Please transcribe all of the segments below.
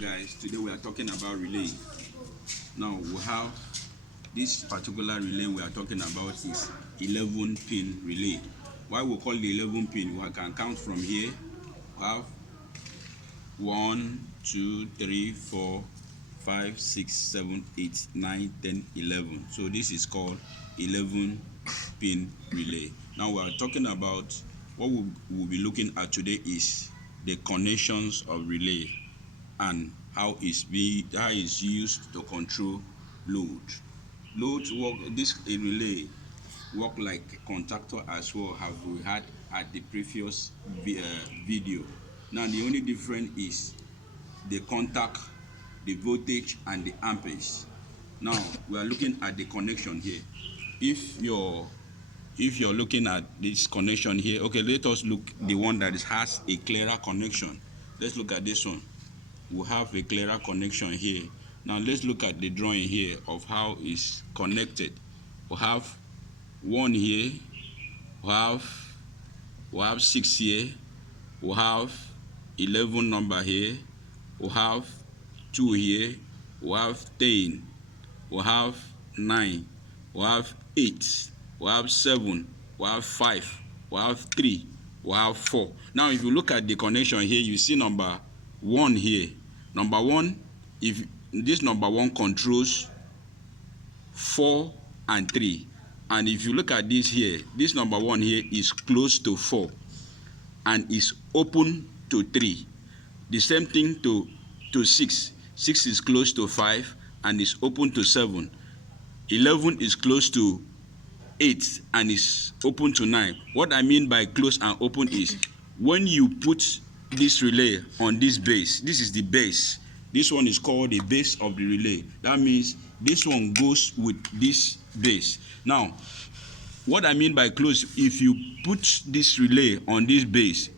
Guys, today we are talking about relay. Now we have this particular relay we are talking about is 11 pin relay. Why we call the 11 pin? We can count from here. We have 1 2 3 4 5 6 7 8 9 10 11. So this is called 11 pin relay. Now we are talking about what we will be looking at today is the connections of relay and how is used to control load. Loads work. This relay work like a contactor as well, have we had at the previous video. Now the only difference is the contact, the voltage, and the amperage. Now we are looking at the connection here. If you're looking at this connection here, okay, let us look the one that has a clearer connection. Let's look at this one. We have a clearer connection here. Now let's look at the drawing here of how it's connected. We have 1 here, we have 6 here, we have 11 number here, we have 2 here, we have 10, we have 9, we have 8, we have 7, we have 5, we have 3, we have 4. Now if you look at the connection here, you see number 1 here. Number 1, if this number 1 controls 4 and 3, and if you look at this here, this number 1 here is close to 4 and is open to 3. The same thing to 6. 6 is close to 5 and is open to 7. 11 is close to 8 and is open to 9. What I mean by close and open is when you put this relay on this base, this is the base. This one is called the base of the relay. That means this one goes with this base. Now, what I mean by close, if you put this relay on this base,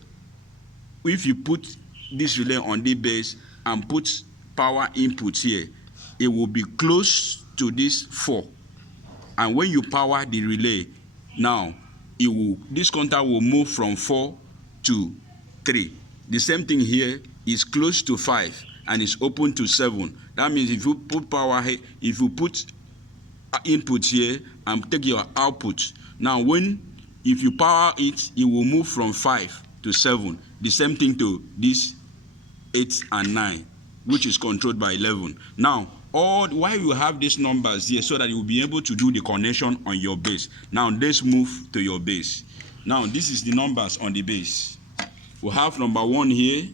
if you put this relay on the base and put power input here, it will be close to this 4. And when you power the relay, now this contact will move from 4 to 3. The same thing here is close to 5 and is open to 7. That means if you put power here, if you put input here and take your output, now if you power it, it will move from 5 to 7. The same thing to this 8 and 9, which is controlled by 11. Now, why you have these numbers here so that you will be able to do the connection on your base. Now let's move to your base. Now this is the numbers on the base. We have number 1 here,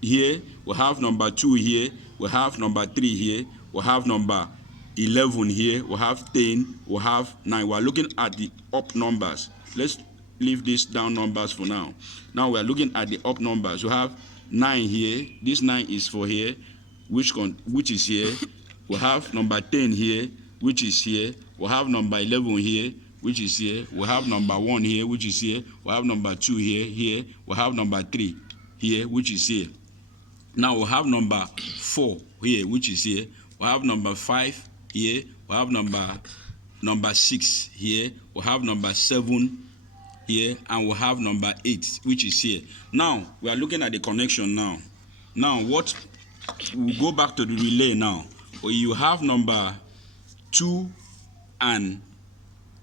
we have number 2 here, we have number 3 here, we have number 11 here, we have 10, we have 9. We are looking at the up numbers. Let's leave these down numbers for now. Now we are looking at the up numbers. We have 9 here. This 9 is for here, which is here. We have number 10 here, which is here. We have number 11 here, which is here. We have number 1 here, which is here. We have number 2 here. We have number 3 here, which is here. Now we have number 4 here, which is here. We have number 5 here. We have number 6 here. We have number 7 here, and we have number 8, which is here. Now we are looking at the connection now. Now we'll go back to the relay now. You have number 2 and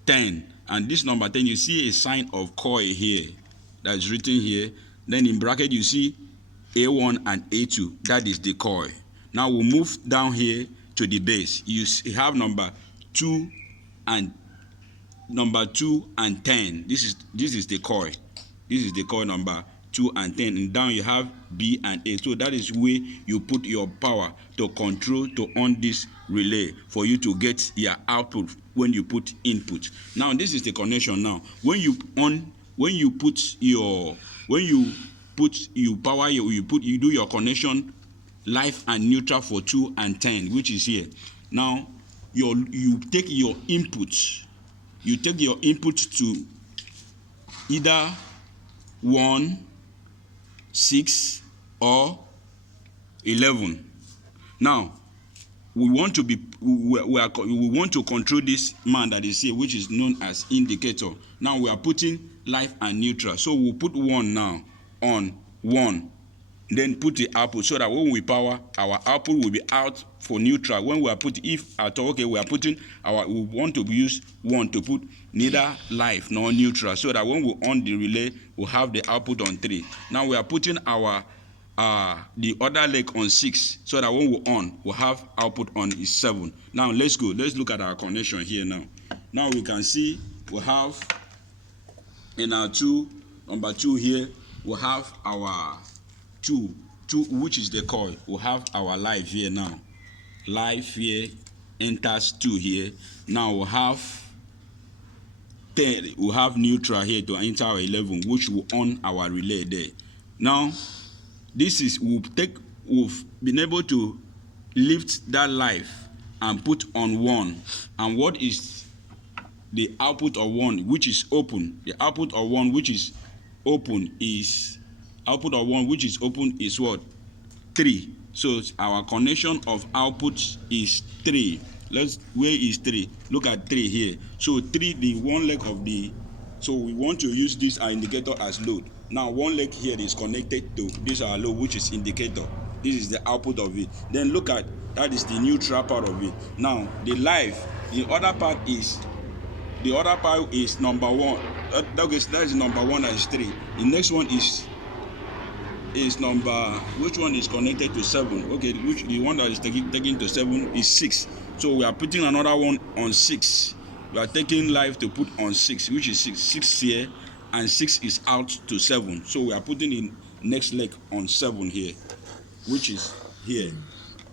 10, and this number 10, you see a sign of coil here that is written here. Then in bracket you see A1 and A2, that is the coil. Now we'll move down here to the base. You have number 2 and 10. This is the coil. This is the coil number 2 and 10, and down you have B and A. So that is where you put your power to control to on this relay for you to get your output when you put input. Now this is the connection. Now when you do your connection live and neutral for 2 and 10, which is here. Now you take your input. You take your input to either 1, 6, or 11. Now we want to control this man that is here, which is known as indicator. Now we are putting live and neutral. So we'll put 1 now on 1. then put the output, so that when we power, our output will be out for neutral. When we are putting, if at all, okay, we are putting we want to use 1 to put neither live nor neutral, so that when we on the relay, we'll have the output on 3. Now we are putting our the other leg on 6, so that when we on, we'll have output on is 7. Now let's go. Let's look at our connection here now. Now we can see we have in our number 2 here, we have our 2, which is the coil. We have our live here now. Live here enters 2 here. Now we have 10. We have neutral here to enter our 11, which will on our relay there. Now this is we've been able to lift that live and put on 1. And what is the output of 1, which is open? The output of 1 which is open is what? 3. So our connection of output is 3. Where is 3? Look at 3 here. So 3, the one leg of the, so we want to use this our indicator as load. Now one leg here is connected to this our load, which is indicator. This is the output of it. Then look at, that is the neutral part of it. Now the live, the other part is number 1. That is number 1, that is 3. The next one is number, which one is connected to 7? Okay, which the one that is taking to 7 is 6. So we are putting another one on 6. We are taking live to put on 6, which is 6 here, and 6 is out to 7. So we are putting in next leg on 7 here, which is here.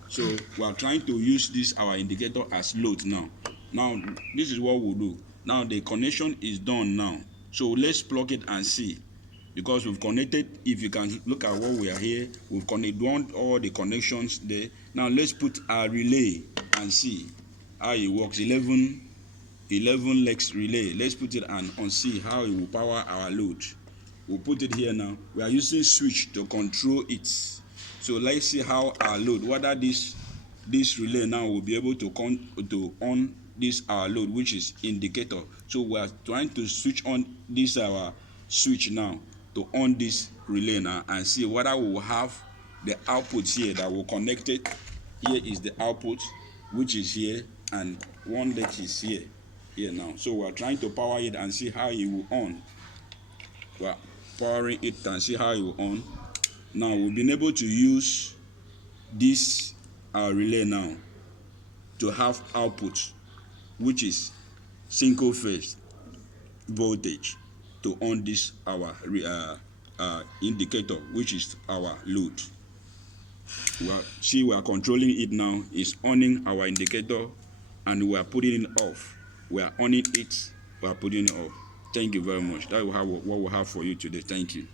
So we are trying to use this our indicator as load now. Now this is what we'll do. Now the connection is done now. So let's plug it and see. Because we've connected, if you can look at what we are here, we've connected all the connections there. Now let's put our relay and see how it works. 11 legs relay. Let's put it and see how it will power our load. We'll put it here now. We are using switch to control it. So let's see how our load, whether this relay now will be able to on this our load, which is indicator. So we are trying to switch on this our switch now to on this relay now, and see whether we will have the output here that will connect it. Here is the output, which is here, and one leg is here now. So we are trying to power it and see how it will on. We are powering it and see how it will on. Now we've been able to use this relay now to have output, which is single phase voltage, to on this our indicator, which is our load. We are controlling it now. It's owning our indicator, and we are putting it off. We are owning it, we are putting it off. Thank you very much. That will have what we have for you today. Thank you.